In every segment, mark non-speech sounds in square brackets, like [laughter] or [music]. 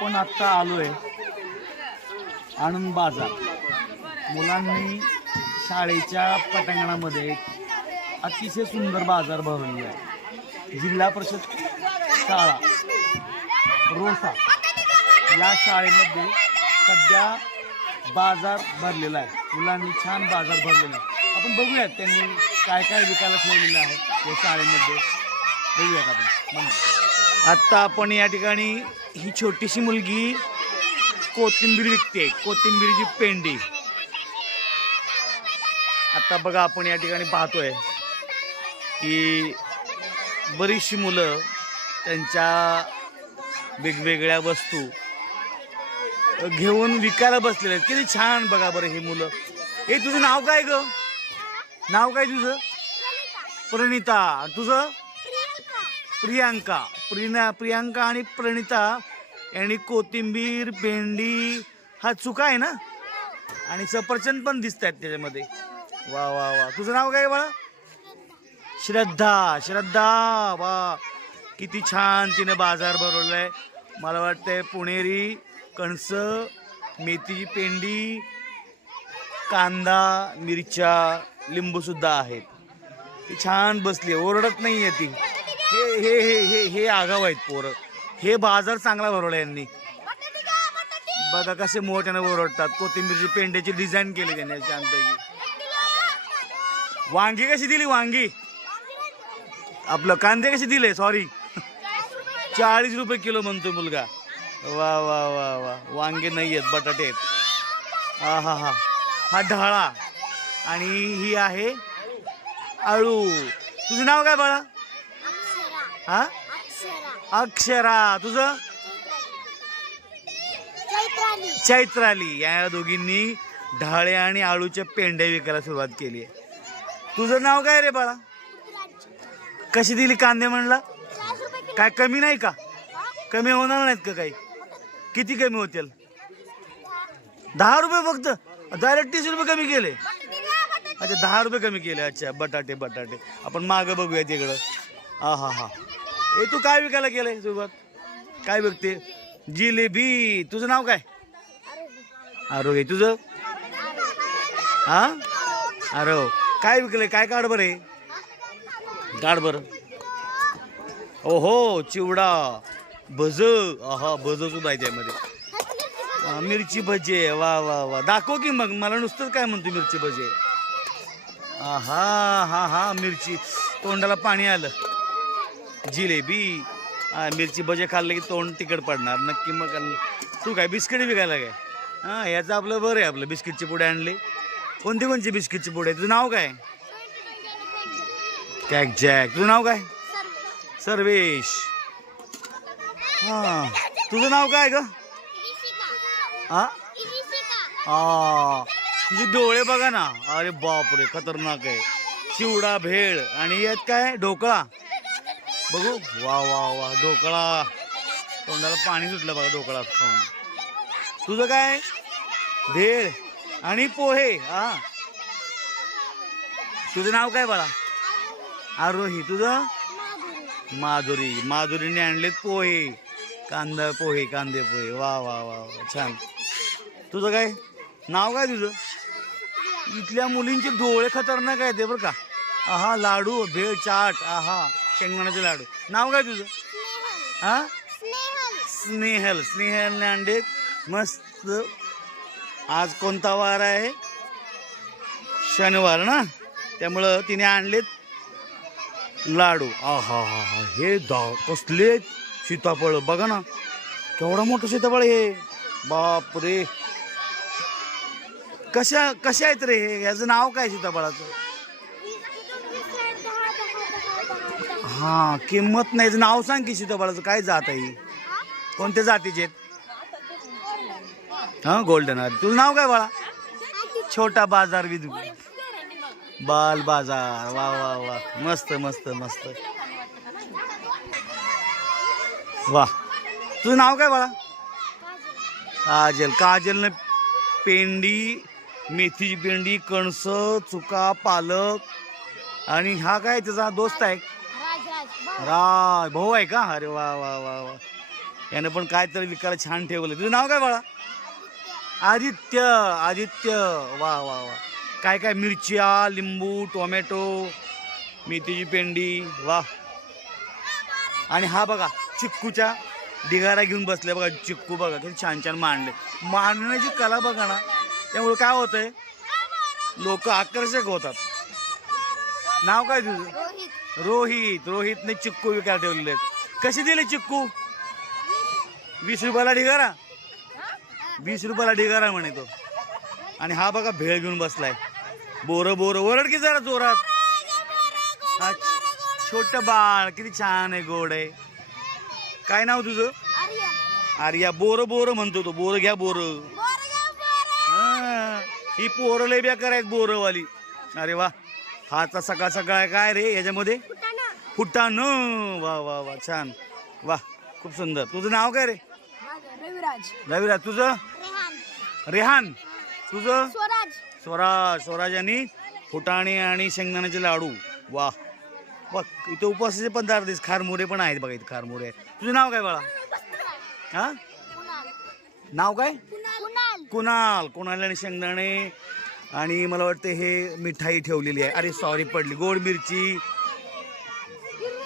आपण आत्ता आलोय आनंद बाजार. मुलांनी शाळेच्या पटांगणामध्ये अतिशय सुंदर बाजार भरवलेला आहे. जिल्हा परिषद शाळा रोसा या शाळेमध्ये सध्या बाजार भरलेला आहे. मुलांनी छान बाजार भरलेला आहे. आपण बघूयात त्यांनी काय काय विकायला ठेवलेलं आहे या शाळेमध्ये. बघूयात आपण. आत्ता आपण या ठिकाणी ही छोटीशी मुलगी कोथिंबीर विकते कोथिंबीरची पेंडी. आता बघा आपण या ठिकाणी पाहतोय की बरीचशी मुलं त्यांच्या वेगवेगळ्या वस्तू घेऊन विकायला बसलेले आहेत. किती छान बघा बरं हे मुलं. हे तुझं नाव काय ग? नाव काय तुझं? प्रणिता. तुझं? प्रियांका. प्रिना प्रियांका आणि प्रणिता यांनी कोथिंबीर भेंडी हा चुका आहे ना? आणि सफरचंद पण दिसत आहेत त्याच्यामध्ये. वा वा वा. तुझं नाव काय बाळा? श्रद्धा श्रद्धा. वा. किती छान तिने बाजार भरवलाय. मला वाटतंय पुणेरी कणस मेथीची पेंडी कांदा मिरच्या लिंबू सुद्धा आहेत. ती छान बसली ओरडत नाही आहे ती. हे हे हे हे हे आगाव आहेत पोरं. हे बाजार चांगला भरवला यांनी. बघा कसे मोठ्याने ओरडतात. कोथिंबीरची पेंड्याची डिझाईन केली त्यांनी छानपैकी वांगी कशी दिली वांगी? आपलं कांदे कसे दिले? सॉरी चाळीस रुपये किलो म्हणतोय मुलगा. वा वा वा वा. वांगे नाही आहेत बटाटे आहेत. हा हा हा. हा ढाळा. आणि ही आहे आळू. तुझं नाव काय बाळा? हा? अक्षरा. तुझं? चैत्राली. या दोघींनी ढाळे आणि आळूच्या पेंड्या विकायला सुरुवात केली आहे. तुझं नाव काय रे बाळा? कशी दिली कांदे म्हणला? काय कमी नाही का? कमी होणार नाहीत का काही? किती कमी होतील? दहा. रुपये फक्त? डायरेक्ट तीस रुपये कमी केले. अच्छा दहा रुपये कमी केले. अच्छा बटाटे बटाटे. आपण मागं बघूया तिकडं हा हा हा. ए तू काय विकायला केलंय सोबत? काय बघते? जिलेबी. तुझं नाव काय? आरोग्य. तुझं? हा? अरे काय विकलंय? काय काढ बरं आहे? काढ बरं. ओहो चिवडा. भज. हा भज सुद्धा आहे त्यामध्ये. मिरची भजी आहे. वा वा वा. दाखव की मग. मला नुसतंच काय म्हणतो मिरची भजी आहे. हा हा हा मिरची. तोंडाला पाणी आलं. जिलेबी मिरची भजे खाल्ले की तोंड तिकड पडणार. नक्की मग तू काय बिस्किट विकायला काय? हा याचं आपलं बरं आहे आपलं बिस्किटची पुढे आणली. कोणती कोणती बिस्किटची पुढे? तुझं नाव काय? कॅक जॅक तुझं नाव काय? सर्वेश. हा. तुझं नाव काय ग? हा? हा तुझे डोळे बघा ना. अरे बापरे खतरनाक आहे. चिवडा भेळ. आणि यात काय? ढोकळा. बघू. वा वा वा. ढोकळा. तोंडाला पाणी सुटलं बघा ढोकळा खाऊन. तुझं काय? भेळ आणि पोहे हा? तुझं नाव काय बाळा? आरोही. तुझं? माधुरी. माधुरीने आणलेत पोहे. कांदा पोहे कांदे पोहे. वा वा वा वा. छान. तुझं काय? नाव काय तुझं? इथल्या मुलींचे डोळे खतरनाक आहेत ते बरं का. आहा लाडू भेळ चाट. आहा. शेंगदाण्याचे लाडू. नाव काय तुझं? हा? स्नेहल. स्नेहलने अंडे मस्त. आज कोणता वार आहे? शनिवार ना? त्यामुळं तिने आणलेत लाडू. आहा हा हा. हे दा कसले सीताफळ. बघा ना. केवढा मोठं सीताफळ हे. बापरे. कशा कशा आहेत रे हे? याचं नाव काय सीताफळाचं? हा किंमत नाही. नाव सांग की सीताफळाचं. काय जात आहे कोणत्या जातीचे आहेत? हा गोल्डन. आर तुझं नाव काय बाळा? छोटा बाजार विधू. बाल बाजार. वा वा वा. मस्त मस्त मस्त. वा. तुझं नाव काय बाळा? काजल. काजलनं पेंडी मेथीची पेंडी कणसं चुका पालक आणि हा काय त्याचा? दोस्त आहे. राय भाऊ आहे का? अरे वा वा वा वा. यानं पण काय तरी विकायला छान ठेवलं. तुझं नाव काय बाळा? आदित्य आदित्य. वा वा वा. काय काय? मिरच्या लिंबू टोमॅटो मेथीची पेंडी. वा. आणि हा बघा चिक्कूच्या ढिगारा घेऊन बसले बघा. चिक्कू बघा किती छान छान मांडले. मांडण्याची कला बघा ना त्यामुळे काय होतंय? लोक आकर्षक होतात. नाव काय तुझं? रोहित रोहित रोहितने चिक्कू विकायला ठेवलेले आहेत. कसे दिले चिक्कू? वीस रुपयाला ढिगारा? वीस रुपयाला ढिगारा म्हणे तो. आणि हा बघा भेळ घेऊन बसलाय. बोर बोर. ओरड की जरा जोरात. हा छोट बाळ किती छान आहे गोड आहे. काय नाव तुझं? आर्या. बोर बोर म्हणतो तो. बोर घ्या बोर. ही पोरं लय बेकार आहेत बोरवाली. अरे वा. हा आता सकाळ सकाळ काय रे याच्यामध्ये? फुटाणा. वा वा वा छान. वा खूप सुंदर. तुझं नाव काय रे? रविराज. रविराज तुझं? रेहान. रेहान. तुझं? स्वराज. स्वराज. स्वराज आणि फुटाणे आणि शेंगदाण्याचे लाडू. वा. बघ इथे उपवासाचे पदार्थ दिस. खारमुरे पण आहेत बघा इथे खारमुरे. आहेत तुझं नाव काय बाळा? हा? नाव काय? कुणाल. कुणाल आणि शेंगदाणे. आणि मला वाटतं हे मिठाई ठेवलेली आहे. अरे सॉरी पडली. गोड मिरची.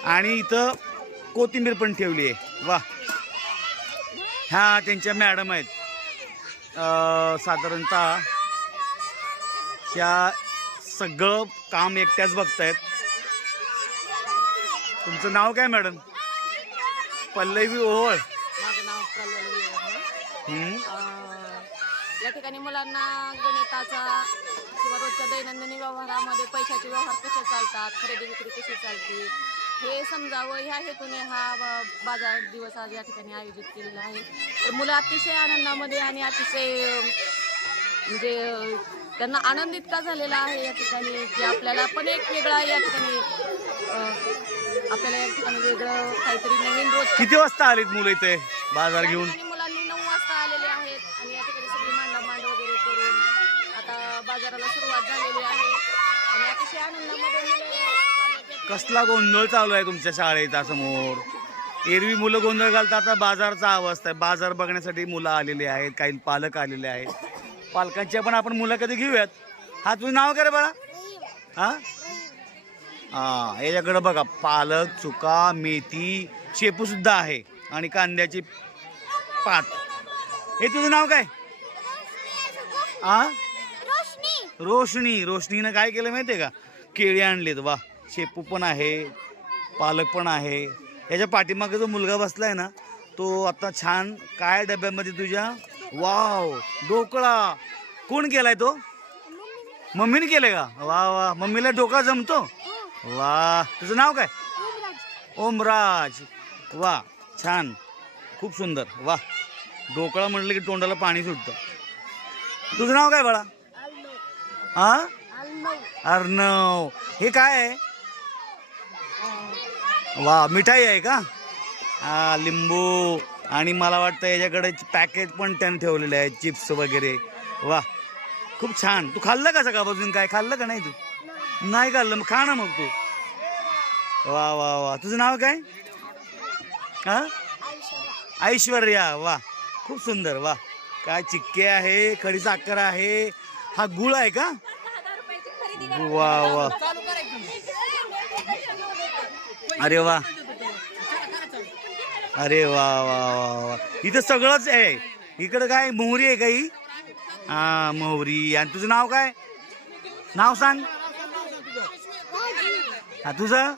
आणि इथं कोथिंबीर पण ठेवली आहे. वा ह्या त्यांच्या मॅडम आहेत. साधारणतः ह्या सगळं काम एकट्याच बघतायत. तुमचं नाव काय मॅडम? पल्लवी ओवळ माझं नाव प्रल्हाद विवे आहे. हम्म. अं, या ठिकाणी मुलांना गणिताचा किंवा रोजच्या दैनंदिन व्यवहारामध्ये पैशाचे व्यवहार कसे चालतात खरेदी विक्री कशी चालते हे समजावं. ह्या हेतूने हा बाजार दिवस आज या ठिकाणी आयोजित केलेला आहे. तर मुलं अतिशय आनंदामध्ये आणि अतिशय म्हणजे त्यांना आनंदित का झालेला आहे या ठिकाणी की आपल्याला पण एक वेगळा या ठिकाणी आपल्याला या ठिकाणी वेगळं काहीतरी नवीन रोज किती वाजता आलीत मुलं इथे बाजार घेऊन आणि मुलांनी नऊ वाजता आलेले आहेत आणि या ठिकाणी सगळी मांडामांड वगैरे करून आता बाजाराला सुरुवात झालेली आहे आणि अतिशय आनंदामध्ये मुलं पालक कसला गोंधळ चालू आहे तुमच्या शाळेचा समोर? एरवी मुलं गोंधळ घालतात आता बाजारचा अवस्था आहे. बाजार बघण्यासाठी मुलं आलेले आहेत काही पालक आलेले आहेत. पालकांची पण आपण मुलाखती घेऊयात? हा तुझं नाव काय रे बाळा. हा? हा याच्याकडं बघा. पालक चुका मेथी शेपू सुद्धा आहे. आणि कांद्याची पात. हे तुझं नाव काय? हा रोशनी. रोशनी. रोशनीनं काय केलं माहितीये का? केळी आणलीत. वा. शेपू पण आहे पालक पण आहे. याच्या पाठीमागे जो मुलगा बसलाय ना तो आता छान काय डब्यामध्ये तुझ्या वाव ढोकळा. कोण केलाय तो? मम्मीने केलंय का? वा वा. मम्मीला ढोकळा जमतो? वा. तुझं नाव काय? ओमराज. वा छान. खूप सुंदर. वा. ढोकळा म्हटलं की तोंडाला पाणी सुटतं. तुझं नाव काय बाळा? हा अर्णव हे काय आहे? वा मिठाई आहे का? हा लिंबू आणि मला वाटतं याच्याकडे पॅकेट पण त्याने ठेवलेले आहे चिप्स वगैरे. वा खूप छान. तू खाल्लं का सकाळपासून काय? खाल्लं का नाही तू? नाही खाल्लं मग खा ना मग तू. वा वा वा. तुझं नाव काय? हा ऐश्वर्या. वा खूप सुंदर. वा काय चिक्के आहे खडी साखर आहे. हा गुळ आहे का? वा वा. अरे वा. अरे वा वा वा वा. इथं सगळंच आहे. इकडं काय मोहरी आहे काही हा? मोहरी. आणि तुझं नाव काय? नाव सांग. हा तुझं?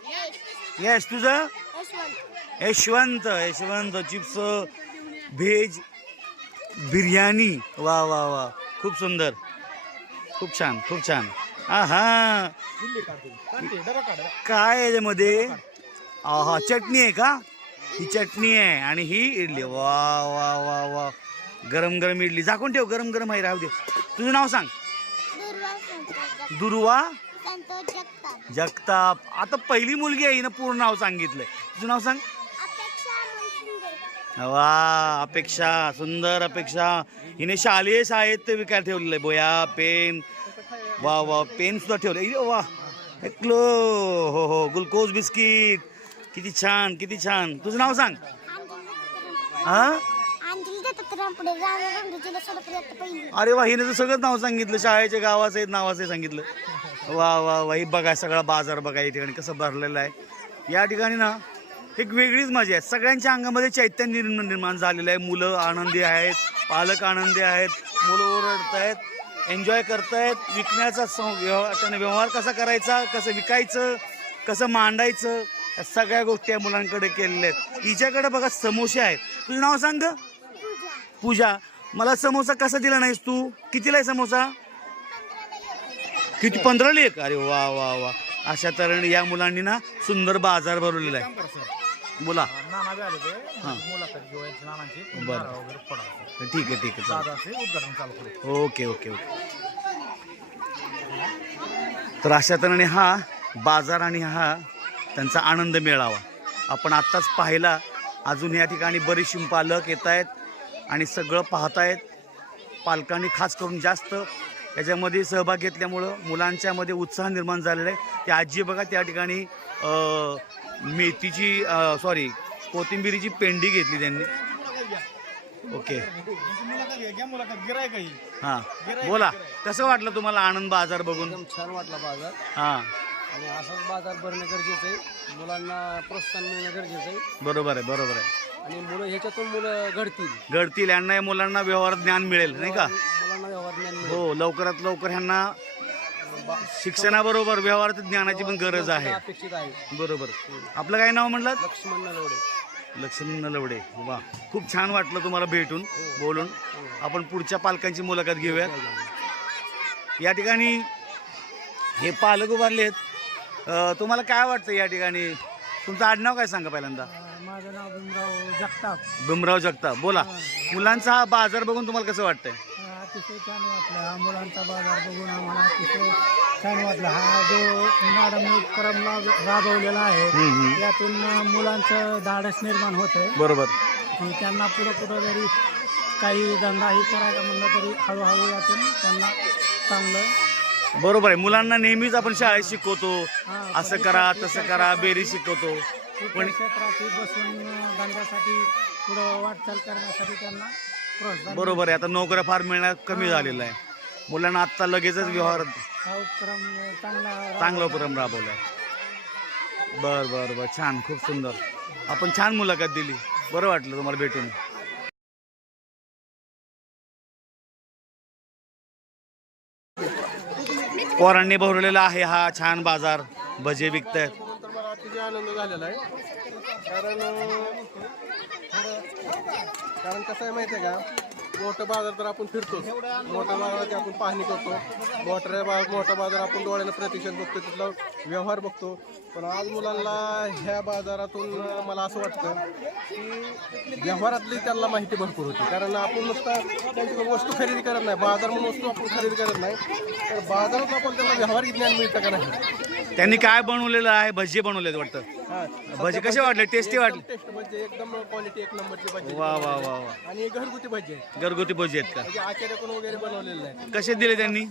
यश तुझं? Yashwant Yashwant chips veg biryani. वा वा वा. खूप सुंदर. खूप छान खूप छान. हा काय आहे याच्यामध्ये हा चटणी आहे का? ही चटणी आहे आणि ही इडली. वा वा वा वा. गरम गरम इडली. झाकून ठेव गरम गरम आहे राहू दे. तुझं नाव सांग. दुर्वा जगताप. आता पहिली मुलगी आहे हिनं पूर्ण नाव सांगितलंय. तुझं नाव सांग. वा अपेक्षा. सुंदर अपेक्षा. हिने शालेय साहित्य विकायला ठेवलेलं आहे. बोया पेन. वा वा पेन सुद्धा ठेवलं वा. एकलो हो हो. Glucose biscuit. किती छान किती छान. तुझं नाव सांग. हा? अरे वा हिने तर सगळंच नाव सांगितलं. शाळेच्या गावाचं आहेत नावाचं सांगितलं. वा वा वा. ही बघा सगळा बाजार बघा या ठिकाणी कसं भरलेलं आहे. या ठिकाणी ना एक वेगळीच मजा आहे. सगळ्यांच्या अंगामध्ये चैतन्य निर्माण झालेलं आहे. मुलं आनंदी आहेत पालक आनंदी आहेत मुलं ओरडत आहेत एन्जॉय करतायत विकण्याचा व्यवहार त्याने व्यवहार कसा करायचा कसं विकायचं कसं मांडायचं सगळ्या गोष्टी या मुलांकडे केलेल्या आहेत. हिच्याकडे बघा समोसे आहेत. तुझं नाव सांग पूजा. मला समोसा कसा दिला नाहीस तू? कितीला आहे समोसा? किती? पंधराला एक? अरे वा वा वा. अशा तऱ्हेने या मुलांनी ना सुंदर बाजार भरवलेला आहे. बोला. बरं. ठीक आहे ठीक आहे. चालेल. Okay okay okay. तर अशा तऱ्हेने हा बाजार आणि हा त्यांचा आनंद मेळावा. आपण आत्ताच पाहिला अजून या ठिकाणी बरीचशी पालक येत आहेत आणि सगळं पाहतायत पालकांनी खास करून जास्त याच्यामध्ये सहभाग घेतल्यामुळं मुलांच्यामध्ये उत्साह निर्माण झालेला आहे. त्या आजी बघा त्या ठिकाणी मेथीची सॉरी कोथिंबिरीची पेंडी घेतली त्यांनी. ओके. हां. बोला कसं वाटलं तुम्हाला आनंद बाजार बघून? छान वाटला बाजार. हां. आणि असाच बाजार भरणं गरजेचं आहे. मुलांना प्रोत्साहन मिळणं गरजेचं आहे. बरोबर आहे बरोबर आहे. आणि मुलं ह्याच्यातून मुलं घडतील. घडतील यांना या मुलांना व्यवहार ज्ञान मिळेल नाही का? मुलांना व्यवहार ज्ञान मिळेल. हो लवकरात लवकर ह्यांना शिक्षणाबरोबर व्यवहारात ज्ञानाची पण गरज आहे. अपेक्षित आहे. बरोबर. आपलं काय नाव म्हणलं लक्ष्मण नलवडे. लक्ष्मी नलवडे. वा खूप छान वाटलं तुम्हाला भेटून बोलून. आपण पुढच्या पालकांची मुलाखत घेऊयात या ठिकाणी हे पालक उभारले आहेत. तुम्हाला काय वाटतं या ठिकाणी? तुमचं आडनाव काय सांगा पहिल्यांदा? माझं नाव भीमराव जगताप. भीमराव जगताप. बोला. मुलांचा हा बाजार बघून तुम्हाला कसं वाटतंय? अतिशय छान वाटलं. हा मुलांचा बाजार बघून आम्हाला अतिशय छान वाटलं. हा जो मॅडमने उपक्रम राबवलेला आहे. यातून मुलांचं धाडस निर्माण होतंय. बरोबर. त्यांना पुढं पुढं जरी काही धंदाही करायचा म्हणलं तरी हळूहळू यातून त्यांना चांगलं बरोबर आहे. मुलांना नेहमीच आपण शाळेत शिकवतो. असं करा तसं करा बेरी शिकवतो. इतर क्षेत्रात बसून धंद्यासाठी पुढं वाटचाल करण्यासाठी त्यांना प्रोत्साहन बरोबर आहे. आता नोकऱ्या फार मिळण्यात कमी झालेलं आहे. मुलांना आत्ता लगेचच व्यवहार हा उपक्रम चांगला चांगला उपक्रम राबवला आहे. बर बर बर. छान खूप सुंदर. आपण छान मुलाखत दिली. बरं वाटलं तुम्हाला भेटून. पोरांनी भरवलेला आहे हा छान बाजार भजे विकत आहेत मला अतिशय आनंद झालेला आहे कारण कारण कसं आहे माहिती आहे का? मोठं बाजार तर आपण फिरतोच. मोठ्या बाजाराची आपण पाहणी करतो. मोठ्या बा मोठा बाजार आपण डोळ्यानं प्रतिक्षण बघतो तिथला व्यवहार बघतो. पण आज मुलांना ह्या बाजारातून मला असं वाटतं की व्यवहारातली त्यांना माहिती भरपूर होती. कारण आपण नुसतं त्यांची वस्तू खरेदी करत नाही. बाजार म्हणून वस्तू आपण खरेदी करत नाही. तर बाजारात आपण त्यांना व्यवहारिक ज्ञान मिळतं का नाही? त्यांनी काय बनवलेलं आहे? भजी बनवलेत वाटतं. भजी कसे वाटले? टेस्टी वाटले? टेस्ट एकदम क्वालिटी एक नंबरची भाजी वा वा वा वा. आणि हे घरगुती भाजी आहे घरगुती भजी आहेत का? म्हणजे आचार्यकडून वगैरे बनवलेलं नाही कसे दिले त्यांनी?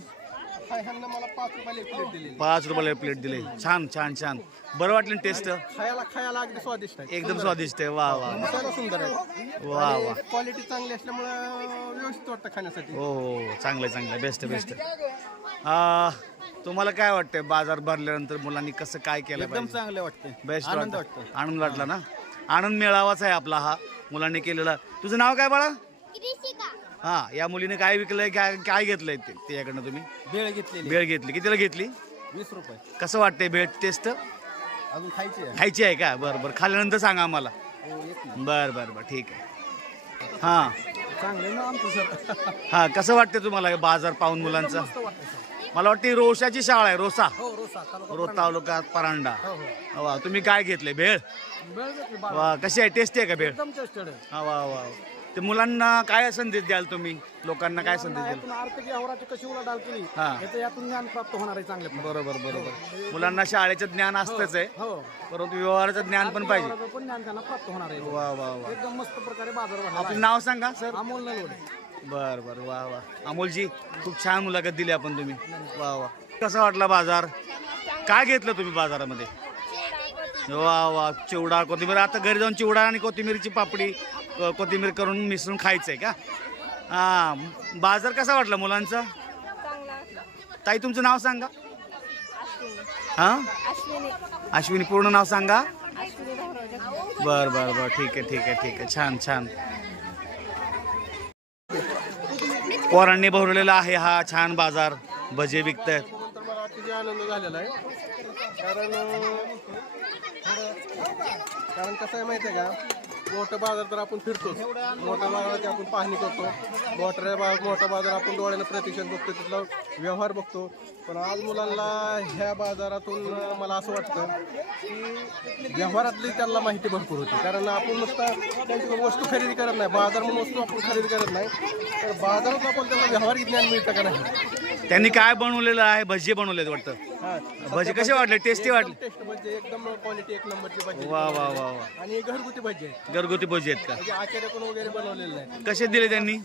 हा, ह्यांना मला पाच रुपयाला एक प्लेट दिलेली. पाच रुपयाला प्लेट दिले. छान छान छान. बरं वाटलं टेस्ट खायला खायला अगदी स्वादिष्ट आहे. एकदम स्वादिष्ट आहे. वा वा सुंदर आहे. वा वा. क्वालिटी चांगली असल्यामुळं व्यवस्थित वाटतं खाण्यासाठी. हो हो चांगलं चांगलं बेस्ट बेस्ट तुम्हाला काय वाटतंय बाजार भरल्यानंतर मुलांनी कसं काय केलं एकदम पाहिजे? चांगले वाटते बेस्ट आनंद वाटतं. वाटतो आनंद वाटला ना? आनंद मेळावाच आहे आपला हा मुलांनी केलेला. तुझं नाव काय बाळा? कृषिका हा या मुलीने काय विकलंय काय काय घेतलंय ते त्याच्याकडनं तुम्ही? भेळ घेतलेली. भेळ घेतली. कितीला घेतली? वीस रुपये. कसं वाटतंय भेळ टेस्ट अजून खायची आहे. खायची आहे का? बरं बरं. खाल्ल्यानंतर सांगा आम्हाला. हो, एक बरं बरं बरं. ठीक आहे. हां. चांगले ना आमचं सर हा कसं वाटतं तुम्हाला हे बाजार पाहून मुलांचं? मला वाटतं ही रोशाची शाळा आहे रोसा. हो रोसा तालुका रो तालुका परांडा. हो हो. वा तुम्ही काय भेळ? भेळ घेतली बा- वा कशी आहे? टेस्टी आहे का भेळ? एकदम टेस्टेड आहे. हा वा वा. ते मुलांना काय संदेश द्याल तुम्ही? लोकांना काय संदेश द्याल? यातून आर्थिक कशी उलाढाल केली हा. याचं यातून ज्ञान प्राप्त होणार आहे प्रकारे. बरोबर बरोबर. मुलांना शाळेचं ज्ञान असतंच आहे. हो. परंतु व्यवहाराचं ज्ञान पण पाहिजे. व्यवहाराचं पण ज्ञान त्यांना प्राप्त होणार आहे. वा वा वा. एकदम मस्त प्रकारे बाजार भरला आपलं नाव सांगा सर. अमोल नलवडे. बर बर. वा वा. अमोलजी खूप छान मुलाखत दिली आपण तुम्ही. वा वा. कसा वाटला बाजार? काय घेतलं तुम्ही बाजारामध्ये? वा वा. चिवडा कोथिंबीर. आता घरी जाऊन चिवडा आणि कोथिंबीरची पापडी कोथिंबीर करून मिसळून खायचंय का? हा. बाजार कसा वाटला मुलांचा? ताई तुमचं नाव सांगा. हा? अश्विनी. पूर्ण नाव सांगा. बर बर बर. ठीक आहे ठीक आहे ठीक आहे. छान छान. पोरांनी भरलेला आहे हा छान बाजार भजे विकत आहेत मला अतिशय आनंद झालेला आहे कारण कारण कसं आहे माहिती आहे का? मोठं बाजार तर आपण फिरतोच. मोठ्या बाजाराची आपण पाहणी करतो. मोठ्या बाजार मोठा बाजार आपण डोळ्यानं प्रतिक्षण बघतो तिथला व्यवहार बघतो. पण आज मुलांना ह्या बाजारातून मला असं वाटतं की व्यवहारातली त्यांना माहिती भरपूर होती. कारण आपण नुसतं त्यांच्याकडून वस्तू खरेदी करत नाही. बाजार म्हणून वस्तू आपण खरेदी करत नाही. तर बाजारात आपण त्यांना व्यवहारिक ज्ञान मिळतं का नाही? त्यांनी काय बनवलेलं आहे? भजी बनवलेत वाटतं. हा. भजी कसे वाटले? टेस्टी वाटले? टेस्ट म्हणजे एकदम क्वालिटी एक नंबरची भाजी वा वा वा वा. आणि हे घरगुती भाजी आहे घरगुती भजी आहेत का? म्हणजे आचार्य पण वगैरे बनवलेलं नाही कसे दिले त्यांनी?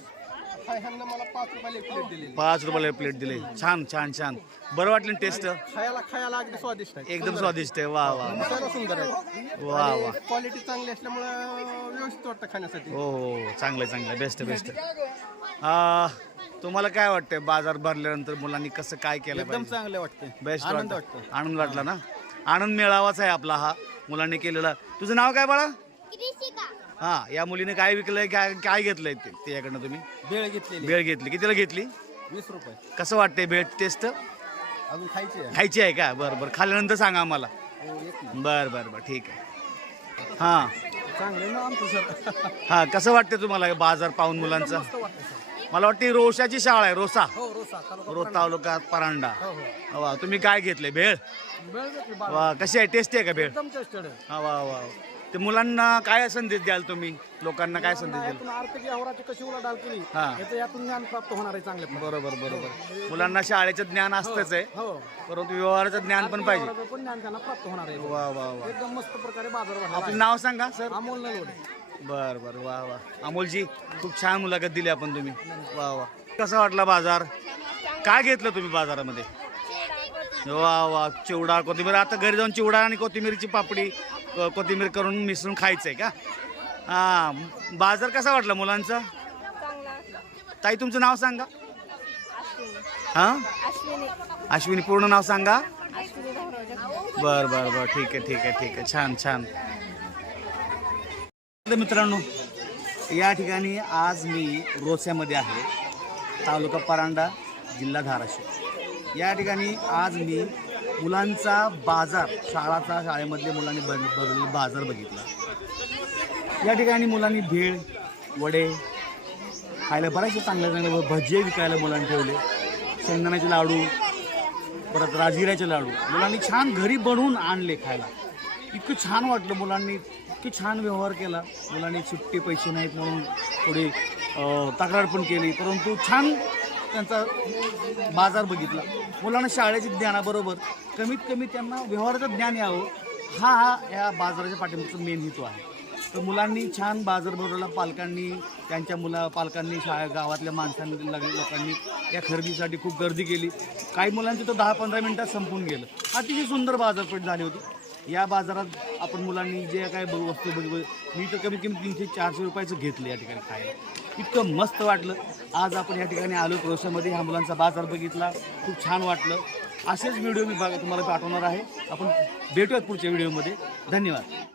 हा, मला पाच रुपयाला एक प्लेट दिलेली. पाच रुपयाला प्लेट दिले. छान छान छान. बरं वाटलं टेस्ट खायला खायला अगदी स्वादिष्ट आहे. एकदम स्वादिष्ट आहे. वा वा दिसायला सुंदर आहे. वा वा. क्वालिटी चांगली असल्यामुळं व्यवस्थित वाटतं खाण्यासाठी. हो हो चांगलं चांगलं. बेस्ट बेस्ट [laughs] तुम्हाला काय वाटतंय बाजार भरल्यानंतर मुलांनी कसं काय केलं एकदम चांगलं वाटतं बेस्ट आनंद वाटतं. आनंद वाटला ना? आनंद मेळावाच आहे आपला हा मुलांनी केलेला. तुझं नाव काय बाळा? कृषिका हा या मुलीने काय विकलंय काय काय घेतलंय ते? त्याच्याकडनं तुम्ही? भेळ घेतलेली. भेळ घेतली. कितीला घेतली? वीस रुपये. कसं वाटतंय भेळ टेस्ट? अजून खायची आहे. खायची आहे का? बरं बरं. खाल्ल्यानंतर सांगा आम्हाला. हो, एक बर बर बर. ठीक आहे. हां. चांगलं ना आमचं सर. हां कसं वाटतं तुम्हाला हे बाजार पाहून मुलांचा? मला वाटतं रोशाची शाळा आहे रोसा. हो रोसा रोज तालुक्यात परांडा. हो हो. वा तुम्ही काय घेतले भेळ? घेतली वा कशी आहे? टेस्टी आहे का भेळ? एकदम टेस्टेड आहे. हा वा वा. ते मुलांना काय संदेश द्याल तुम्ही? लोकांना काय संदेश द्याल? यातून आर्थिक व्यवहाराची कशी उलाढाल केली हा. याचं यातून ज्ञान प्राप्त होणार आहे चांगल्या बरोबर बरोबर. मुलांना शाळेचं ज्ञान असतंच आहे. हो. परंतु व्यवहाराचं ज्ञान पण पाहिजे. व्यवहाराचं पण ज्ञान त्यांना प्राप्त होणार आहे. वा वा वा. एकदम मस्त प्रकारे बाजार आपलं नाव सांगा. सर अमोल नलवडे. बर बर. वा वा. अमोलजी खूप छान मुलाखत दिली आपण तुम्ही. वा वा. कसा वाटला बाजार? काय घेतलं तुम्ही बाजारामध्ये? वा वा. चिवडा कोथिंबीर. आता घरी जाऊन चिवडा आणि कोथिंबीरची पापडी कोथिंबीर करून मिसळून खायचंय का? हा. बाजार कसा वाटला मुलांचा? ताई तुमचं नाव सांगा. हा? अश्विनी. पूर्ण नाव सांगा. बर बर बर. ठीक आहे ठीक आहे ठीक आहे. छान छान. मित्रांनो या ठिकाणी आज मी रोस्यामध्ये आहे तालुका परांडा जिल्हा धाराशिव. या ठिकाणी आज मी मुलांचा बाजार शाळाचा शाळेमधले मुलांनी भरलेला बाजार बघितला. या ठिकाणी मुलांनी भेळ वडे खायला बऱ्याचशा चांगल्या चांगल्या भजी विकायला मुलांनी ठेवले. शेंगदाण्याचे लाडू परत राजगिऱ्याचे लाडू. मुलांनी छान घरी बनवून आणले खायला. इतकं छान वाटलं मुलांनी इतकी छान व्यवहार केला. मुलांनी सुट्टी पैसे नाहीत म्हणून थोडी तक्रार पण केली. परंतु छान त्यांचा बाजार बघितला. मुलांना शाळेच्या ज्ञानाबरोबर कमीत कमी त्यांना व्यवहाराचं ज्ञान यावं हा हा या बाजाराच्या पाठिंबाचा मेन हेतू आहे. तर मुलांनी छान बाजार भरवला. पालकांनी त्यांच्या मुला पालकांनी शाळा गावातल्या माणसांनी लोकांनी या खरेदीसाठी खूप गर्दी केली. काही मुलांची तर दहा पंधरा मिनिटात संपून गेलं. अतिशय सुंदर बाजारपेठ झाली होती. या बाजारात आपण मुलांनी जे काय ब- वस्तू बघ मी तर कमीत कमी तीनशे चारशे रुपयाचं घेतलं या ठिकाणी खायला. इतकं मस्त वाटलं. आज आपण या ठिकाणी आलो क्रोशामध्ये ह्या मुलांचा बाजार बघितला. खूप छान वाटलं. असेच व्हिडिओ मी बघा तुम्हाला पाठवणार आहे. आपण भेटूयात पुढच्या व्हिडिओमध्ये धन्यवाद.